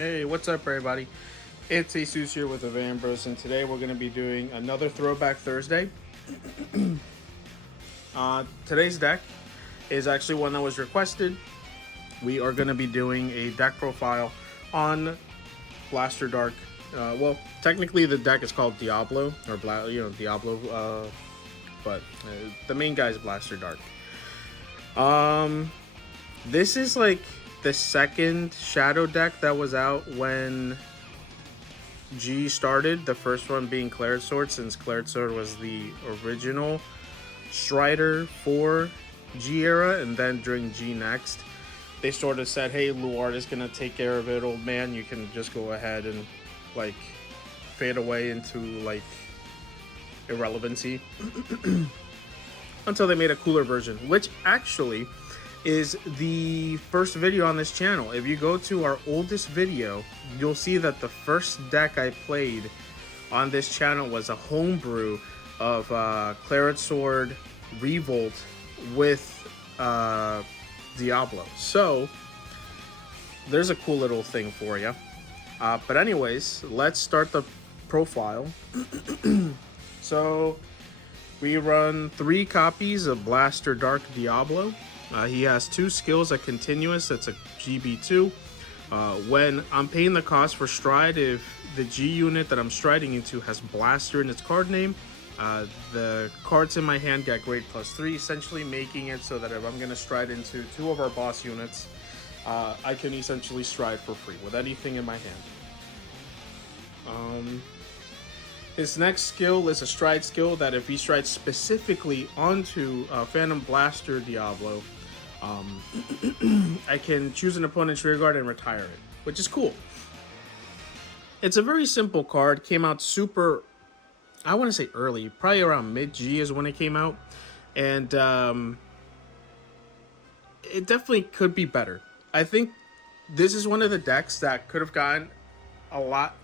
Hey, what's up, everybody? It's Jesus here with the Van Bros, and today we're going to be doing another Throwback Thursday. Today's deck is actually one that was requested. We are going to be doing a deck profile on Blaster Dark. Well, technically the deck is called Diablo, or Diablo, but the main guy is Blaster Dark. This is like the second Shadow deck that was out when G started. The first one being Claret Sword, since Claret Sword was the original Strider for G era, and then during G Next, they sort of said, "Hey, Luard is gonna take care of it, old man. You can just go ahead and like fade away into like irrelevancy." Until they made a cooler version, which actually is the first video on this channel. If you go to our oldest video, you'll see that the first deck I played on this channel was a homebrew of Claret Sword Revolt with Diablo. So there's a cool little thing for you. But anyways, let's start the profile. So we run 3 copies of Blaster Dark Diablo. He has 2 skills, a continuous, that's a GB2. When I'm paying the cost for stride, if the G unit that I'm striding into has Blaster in its card name, the cards in my hand get grade +3, essentially making it so that if I'm going to stride into 2 of our boss units, I can essentially stride for free with anything in my hand. His next skill is a stride skill that if he strides specifically onto Phantom Blaster Diablo, I can choose an opponent's rearguard and retire it, which is cool. It's a very simple card. Came out super, I want to say early, probably around mid-G is when it came out. And it definitely could be better. I think this is one of the decks that could have gotten a lot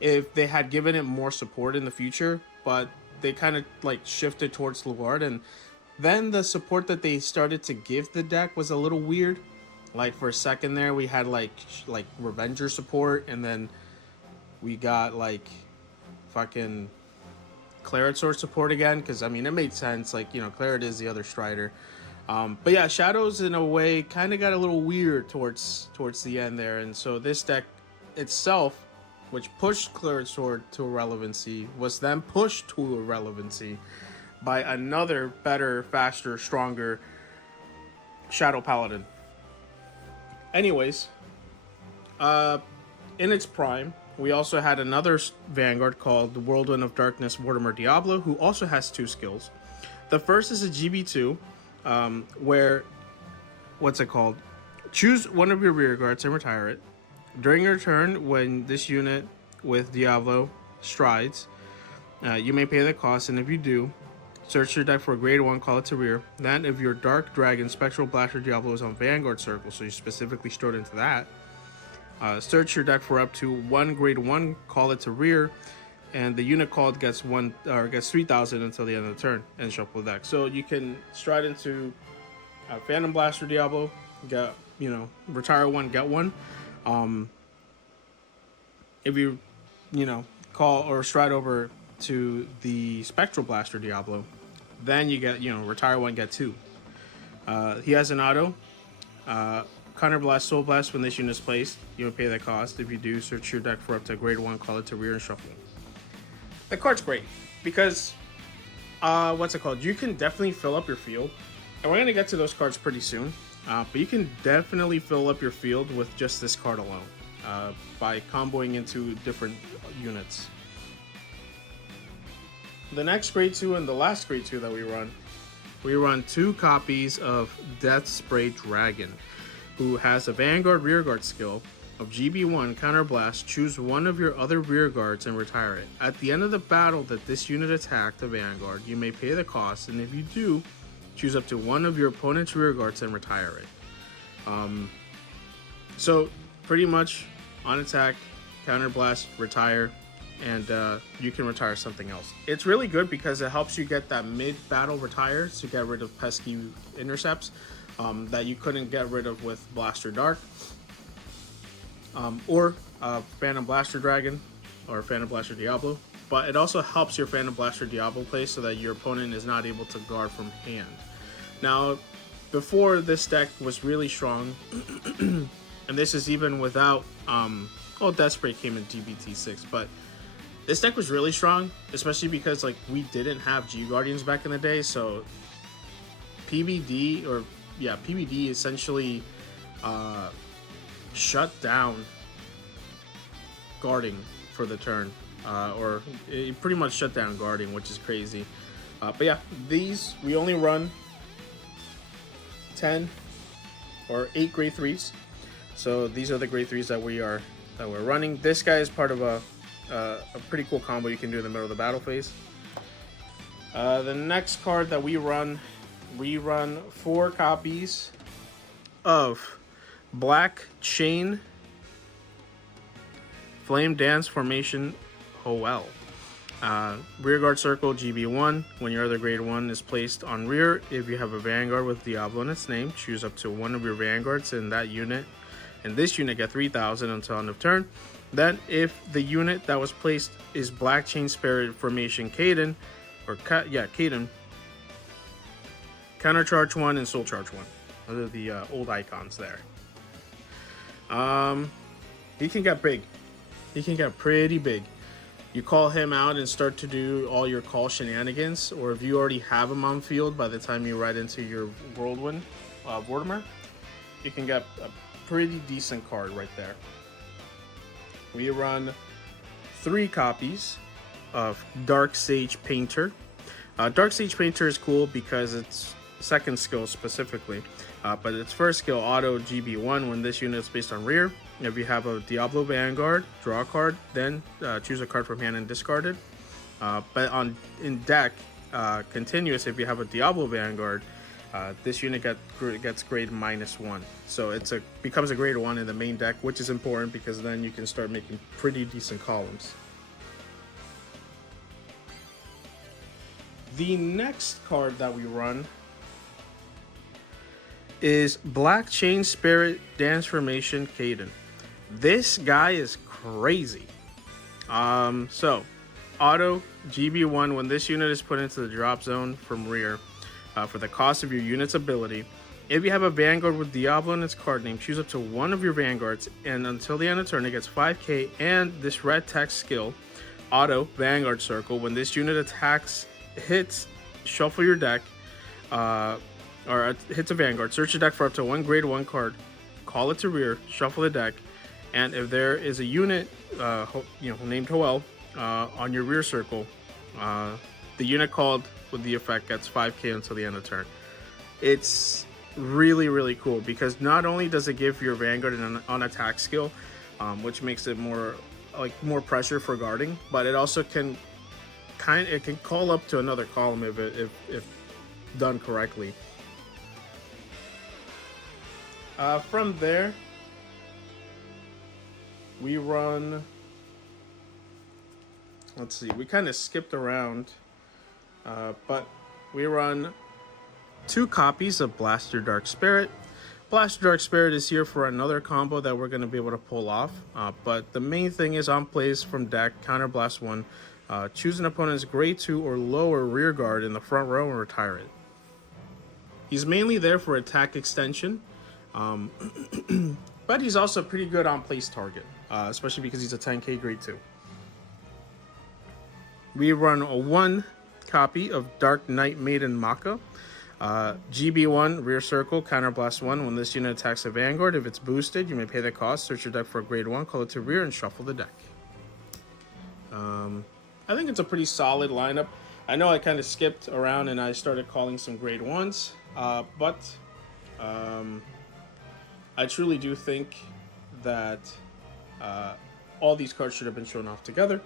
if they had given it more support in the future, but they kind of like shifted towards Luard, and then the support that they started to give the deck was a little weird. Like for a second there, we had like Revenger support, and then we got like fucking Claret Sword support again, because I mean it made sense. Like, you know, Claret is the other Strider. But yeah, Shadows in a way kind of got a little weird towards the end there, and so this deck itself, which pushed Claret Sword to irrelevancy, was then pushed to irrelevancy by another better, faster, stronger Shadow Paladin. Anyways, in its prime, we also had another Vanguard called the Whirlwind of Darkness Mortimer Diablo, who also has 2 skills. The first is a GB2, where, what's it called? Choose one of your rear guards and retire it. During your turn, when this unit with Diablo strides, you may pay the cost, and if you do, search your deck for a grade 1, call it to rear. Then, if your Dark Dragon Spectral Blaster Diablo is on Vanguard Circle, so you specifically strode into that, search your deck for up to 1 grade 1, call it to rear, and the unit called gets 3,000 until the end of the turn, and shuffle the deck. So you can stride into Phantom Blaster Diablo, get, retire 1, get 1. If you call or stride over to the Spectral Blaster Diablo, then you get, retire 1, get 2. He has an auto. Counter Blast, Soul Blast when this unit is placed. You will pay that cost. If you do, search your deck for up to grade 1, call it to rear, and shuffle. The card's great because, you can definitely fill up your field. And we're going to get to those cards pretty soon. But you can definitely fill up your field with just this card alone, by comboing into different units. The next grade 2 and the last grade 2 that we run 2 copies of Death Spray Dragon, who has a Vanguard rearguard skill of GB1 Counter Blast. Choose one of your other rearguards and retire it. At the end of the battle that this unit attacked a Vanguard, you may pay the cost, and if you do, choose up to one of your opponent's rearguards and retire it. So pretty much on attack, Counter Blast, retire, and you can retire something else. It's really good because it helps you get that mid-battle retire to get rid of pesky intercepts that you couldn't get rid of with Blaster Dark. or Phantom Blaster Dragon or Phantom Blaster Diablo. But it also helps your Phantom Blaster Diablo play so that your opponent is not able to guard from hand. Now, before this deck was really strong, and this is even without, well, Desperate came in GBT6, but this deck was really strong, especially because like we didn't have G Guardians back in the day, so PBD essentially shut down guarding for the turn, or it pretty much shut down guarding, which is crazy. But yeah, these we only run 10 or 8 grade 3s, so these are the grade 3s that we're running. This guy is part of a pretty cool combo you can do in the middle of the battle phase. The next card that we run 4 copies of Black Chain Flame Dance Formation Hoel. Rear guard circle GB1. When your other grade 1 is placed on rear, if you have a Vanguard with Diablo in its name, choose up to one of your Vanguards in that unit. And this unit get 3,000 until end of turn. Then, if the unit that was placed is Black Chain Spirit Formation Caden, Caden, Counter Charge 1 and Soul Charge 1. Those are the old icons there. He can get big. He can get pretty big. You call him out and start to do all your call shenanigans, or if you already have him on field by the time you ride into your Whirlwind Vortimer, you can get a pretty decent card right there. We run 3 copies of Dark Sage Painter. Dark Sage Painter is cool because it's second skill specifically, but its first skill, auto GB1. When this unit is based on rear, if you have a Diablo Vanguard, draw a card, then choose a card from hand and discard it. But in deck, continuous, if you have a Diablo Vanguard, this unit gets grade -1. So becomes a grade 1 in the main deck, which is important because then you can start making pretty decent columns. The next card that we run is Black Chain Spirit Dance Formation Caden. This guy is crazy. So auto GB1, when this unit is put into the drop zone from rear, for the cost of your unit's ability, if you have a Vanguard with Diablo in its card name, choose up to one of your Vanguards, and until the end of turn it gets 5k, and this red text skill, auto Vanguard Circle. When this unit attacks, hits, shuffle your deck, or hits a Vanguard, search your deck for up to one grade 1 card, call it to rear, shuffle the deck, and if there is a unit named Hoel on your rear circle, the unit called with the effect gets 5k until the end of turn. It's really, really cool because not only does it give your Vanguard an on-attack skill, which makes it more pressure for guarding, but it also can call up to another column if done correctly. From there, we run. Let's see. We kind of skipped around, but we run 2 copies of Blaster Dark Spirit. Blaster Dark Spirit is here for another combo that we're going to be able to pull off. But the main thing is on plays from deck, Counter Blast 1. Choose an opponent's grade 2 or lower rear guard in the front row and retire it. He's mainly there for attack extension, but he's also pretty good on place target, especially because he's a 10k grade 2. We run a 1 copy of Dark Knight Maiden Maka. GB1, rear circle, Counter Blast 1. When this unit attacks a Vanguard, if it's boosted, you may pay the cost, search your deck for a grade 1, call it to rear, and shuffle the deck. I think it's a pretty solid lineup. I know I kind of skipped around and I started calling some grade 1s, but I truly do think that all these cards should have been shown off together.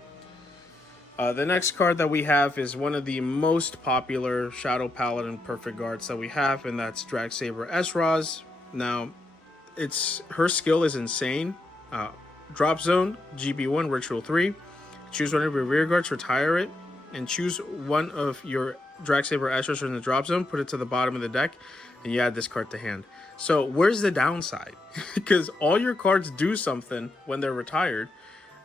The next card that we have is one of the most popular Shadow Paladin Perfect Guards that we have, and that's Dragsaber Esraz. Now, her skill is insane. Drop Zone, GB1, Ritual 3. Choose one of your rear guards, retire it, and choose one of your Dragsaber Esraz in the drop zone, put it to the bottom of the deck, and you add this card to hand. So where's the downside? Because all your cards do something when they're retired.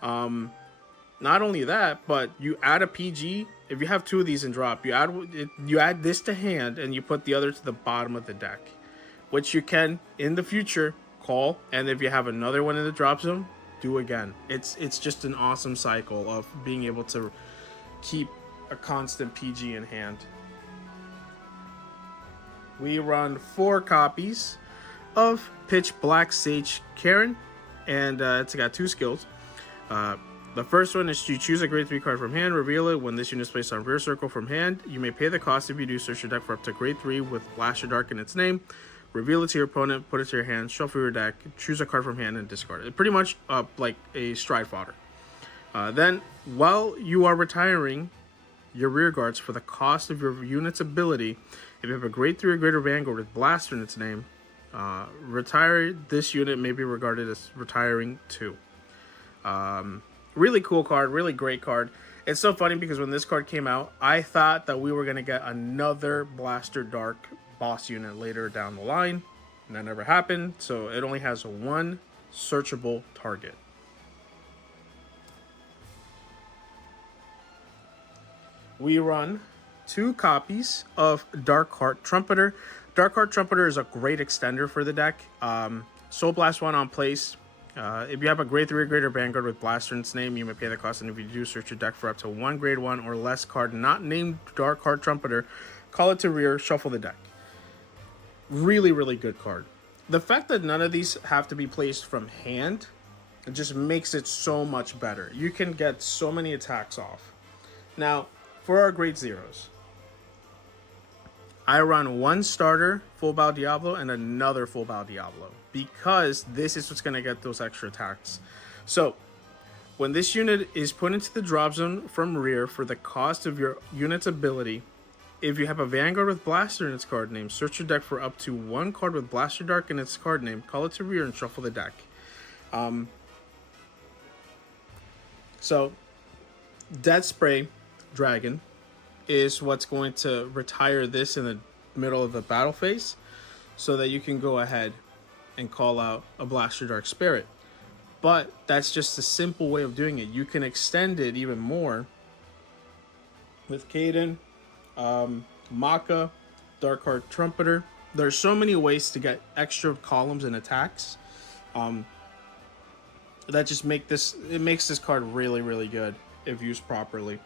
Not only that, but you add a PG. If you have 2 of these in drop, you add this to hand, and you put the other to the bottom of the deck, which you can in the future call. And if you have another one in the drop zone, do again. It's just an awesome cycle of being able to keep a constant PG in hand. We run 4 copies of Pitch Black Sage Karen, and it's got 2 skills. The first one is to choose a grade 3 card from hand, reveal it. When this unit is placed on rear circle from hand, you may pay the cost. If you do, search your deck for up to grade 3 with Blaster Dark in its name. Reveal it to your opponent, put it to your hand, shuffle your deck, choose a card from hand, and discard it. Pretty much like a stride fodder. Then, while you are retiring your rear guards for the cost of your unit's ability, if you have a grade 3 or greater Vanguard with Blaster in its name, retire this unit may be regarded as retiring 2. Really cool card, really great card. It's so funny because when this card came out, I thought that we were going to get another Blaster Dark boss unit later down the line, and that never happened. So it only has 1 searchable target. We run 2 copies of Dark Heart Trumpeter. Dark Heart Trumpeter is a great extender for the deck. Soul Blast 1 on place. If you have a grade 3 or greater Vanguard with Blaster in its name, you may pay the cost, and if you do, search your deck for up to 1 grade 1 or less card not named Dark Heart Trumpeter, call it to rear, shuffle the deck. Really, really good card. The fact that none of these have to be placed from hand, it just makes it so much better. You can get so many attacks off. Now, for our grade 0s, I run 1 starter full bow Diablo and another full bow Diablo, because this is what's going to get those extra attacks. So when this unit is put into the drop zone from rear for the cost of your unit's ability, if you have a Vanguard with Blaster in its card name, search your deck for up to 1 card with Blaster Dark in its card name, call it to rear, and shuffle the deck. So Death Spray Dragon is what's going to retire this in the middle of the battle phase, so that you can go ahead and call out a Blaster Dark Spirit. But that's just a simple way of doing it. You can extend it even more with Kaden, Maka, Dark Heart Trumpeter. There's so many ways to get extra columns and attacks. That just makes this card really, really good if used properly.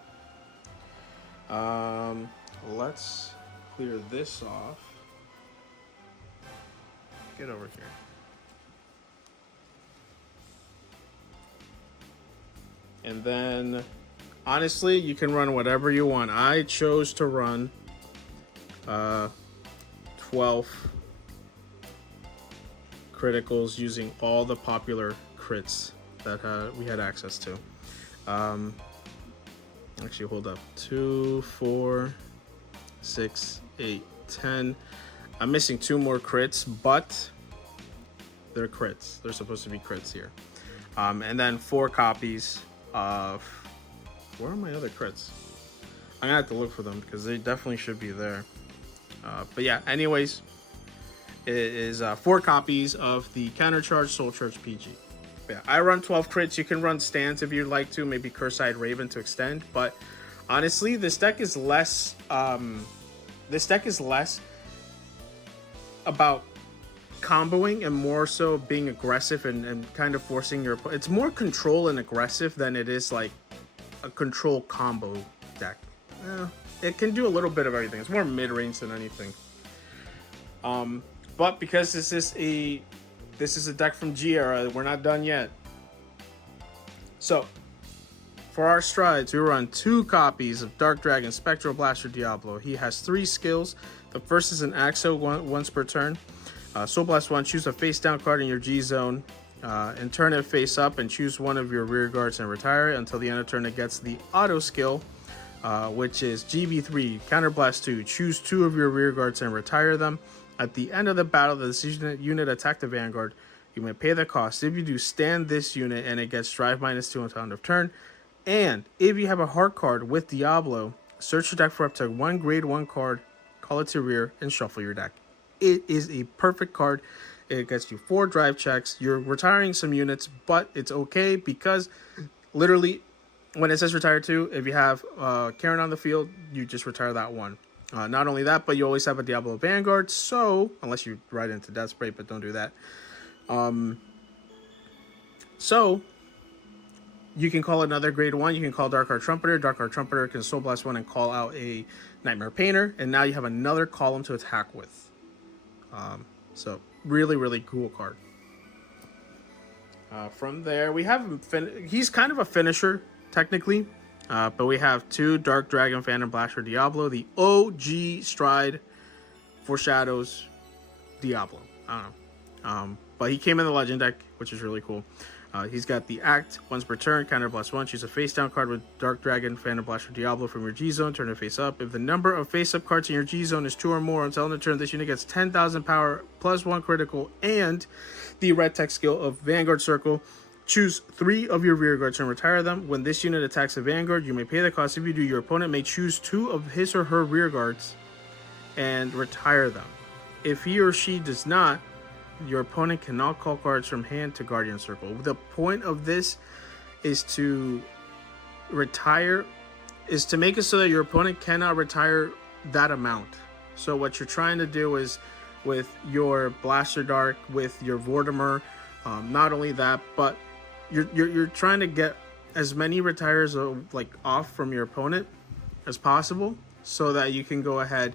Let's clear this off. Get over here. And then, honestly, you can run whatever you want. I chose to run 12 criticals using all the popular crits that we had access to. Actually, hold up. 2, 4, 6, 8, 10. I'm missing 2 more crits, but they're crits. They're supposed to be crits here. And then 4 copies of... Where are my other crits? I'm gonna have to look for them because they definitely should be there. But yeah, anyways, it is 4 copies of the Countercharge Soul Charge PG. Yeah, I run 12 crits. You can run Stance if you'd like to, maybe Curse-Eyed Raven to extend. But honestly, this deck is less about comboing and more so being aggressive and kind of forcing your... It's more control and aggressive than it is like a control combo deck. It can do a little bit of everything. It's more mid-range than anything. But because this is a deck from G-Era, we're not done yet. So, for our strides, we run 2 copies of Dark Dragon Spectral Blaster Diablo. He has 3 skills. The first is an Axo once per turn. Soul Blast 1, choose a face down card in your G zone and turn it face up and choose one of your rear guards and retire it. Until the end of turn, it gets the auto skill, which is GB3, Counter Blast 2. Choose 2 of your rear guards and retire them. At the end of the battle, the decision unit attack the Vanguard. You may pay the cost. If you do, stand this unit and it gets drive -2 until end of turn. And if you have a heart card with Diablo, search your deck for up to 1 grade 1 card, call it to rear, and shuffle your deck. it is a perfect card. It gets you 4 drive checks. You're retiring some units, but it's okay because literally when it says retire 2, if you have Karen on the field, you just retire that one. Not only that, but you always have a Diablo Vanguard, so unless you ride into Death Spray, but don't do that. So you can call another grade 1. You can call Dark Art Trumpeter. Dark Art Trumpeter can Soul Blast 1 and call out a Nightmare Painter, and now you have another column to attack with. So really, really cool card. From there, we have he's kind of a finisher, technically. But we have 2 Dark Dragon Phantom Blaster Diablo, the OG Stride for Shadows Diablo. I don't know. But he came in the Legend deck, which is really cool. He's got the Act, once per turn, counter blast 1. Choose a face down card with Dark Dragon Phantom Blaster Diablo from your G zone, turn it face up. If the number of face up cards in your G zone is 2 or more until end of turn, this unit gets 10,000 power, plus 1 critical, and the red text skill of Vanguard Circle. Choose 3 of your rear guards and retire them. When this unit attacks a Vanguard, you may pay the cost. If you do, your opponent may choose 2 of his or her rear guards and retire them. If he or she does not, your opponent cannot call cards from hand to Guardian Circle. The point of this is to retire, is to make it so that your opponent cannot retire that amount. So what you're trying to do is with your Blaster Dark, with your Vortimer, not only that, but you're trying to get as many retires like off from your opponent as possible, so that you can go ahead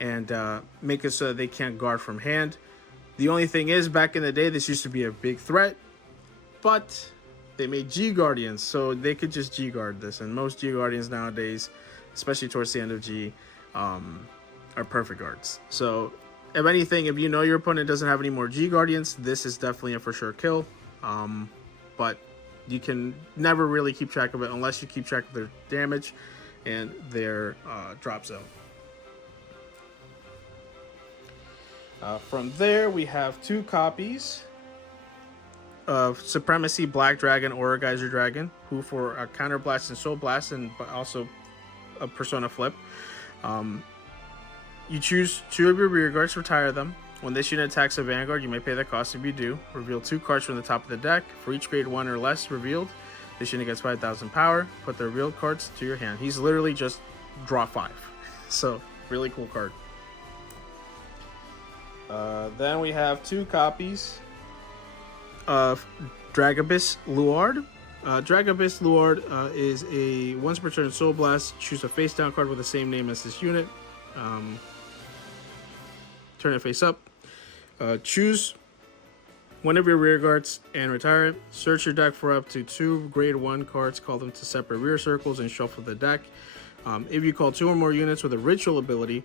and make it so that they can't guard from hand. The only thing is, back in the day, this used to be a big threat, but they made G Guardians, so they could just G Guard this. And most G Guardians nowadays, especially towards the end of G, are perfect guards. So, if anything, if you know your opponent doesn't have any more G Guardians, this is definitely a for sure kill. But you can never really keep track of it unless you keep track of their damage and their drop zone. From there, we have 2 copies of Supremacy Black Dragon, Aura Geyser Dragon, who for a Counter Blast and Soul Blast, and also a Persona Flip. You choose 2 of your rear guards, retire them. When this unit attacks a Vanguard, you may pay the cost. If you do, reveal 2 cards from the top of the deck. For each grade 1 or less revealed, this unit gets 5,000 power. Put the revealed cards to your hand. He's literally just draw 5. So, really cool card. Then we have 2 copies of Dragobus Luard. Dragobus Luard is a once per turn Soul Blast. Choose a face down card with the same name as this unit. Turn it face up. Choose one of your rear guards and retire it. Search your deck for up to 2 grade 1 cards. Call them to separate rear circles and shuffle the deck. If you call 2 or more units with a ritual ability,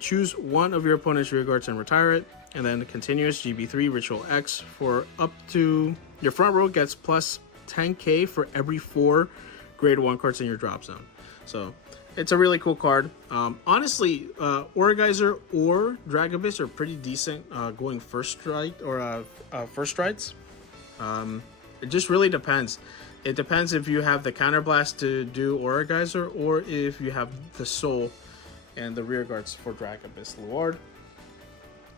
choose one of your opponent's rear guards and retire it. And then the continuous GB3 Ritual X for up to your front row gets plus 10k for every 4 grade 1 cards in your drop zone. So it's a really cool card. Honestly, Aura Geyser or Dragobus are pretty decent going first strike or first strides. It just really depends. It depends if you have the counterblast to do Aura Geyser or if you have the soul and the rear guards for Dragobus Luard.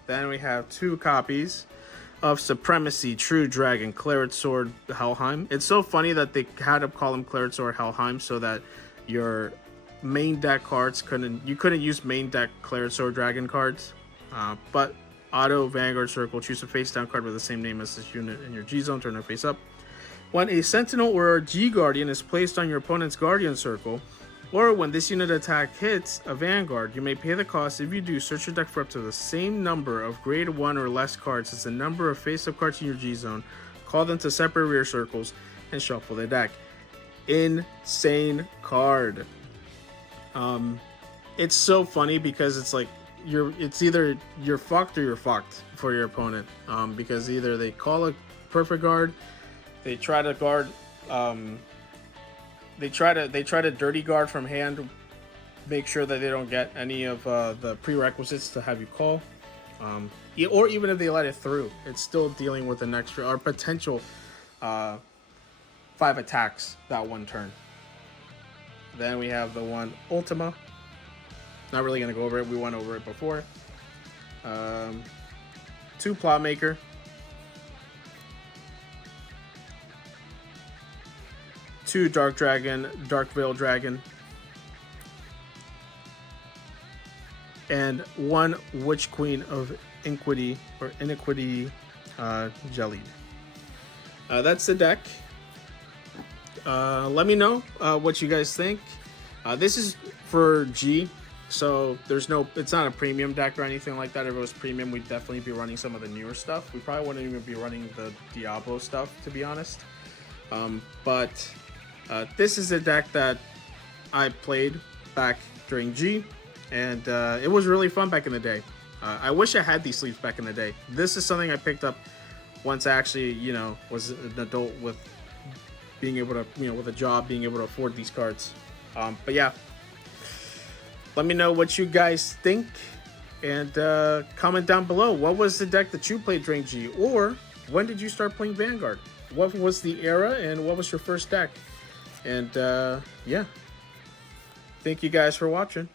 Then we have 2 copies of Supremacy True Dragon Claret Sword Helheim. It's so funny that they had to call him Claret Sword Helheim so that your main deck cards you couldn't use main deck Claret Sword Dragon cards. But auto Vanguard Circle, choose a face down card with the same name as this unit in your G zone, turn it face up. When a Sentinel or a G Guardian is placed on your opponent's Guardian Circle, or when this unit attack hits a Vanguard, you may pay the cost. If you do, search your deck for up to the same number of grade 1 or less cards as the number of face-up cards in your G zone, call them to separate rear circles, and shuffle the deck. Insane card. It's so funny because it's like it's either you're fucked or you're fucked for your opponent. Because either they call a perfect guard, they try to guard They try to dirty guard from hand, make sure that they don't get any of the prerequisites to have you call, or even if they let it through, it's still dealing with an extra or potential 5 attacks that one turn. Then we have the one Ultima. Not really gonna go over it. We went over it before. 2 Plotmaker, 2 Dark Dragon, Dark Veil Dragon, and 1 Witch Queen of Iniquity Jellied. That's the deck. Let me know what you guys think. This is for G, so it's not a premium deck or anything like that. If it was premium, we'd definitely be running some of the newer stuff. We probably wouldn't even be running the Diablo stuff, to be honest. But this is a deck that I played back during G, and it was really fun back in the day. I wish I had these sleeves back in the day. This is something I picked up once I actually, was an adult with being able to, with a job, being able to afford these cards. But yeah, let me know what you guys think, and comment down below. What was the deck that you played during G, or when did you start playing Vanguard? What was the era, and what was your first deck? And yeah, thank you guys for watching.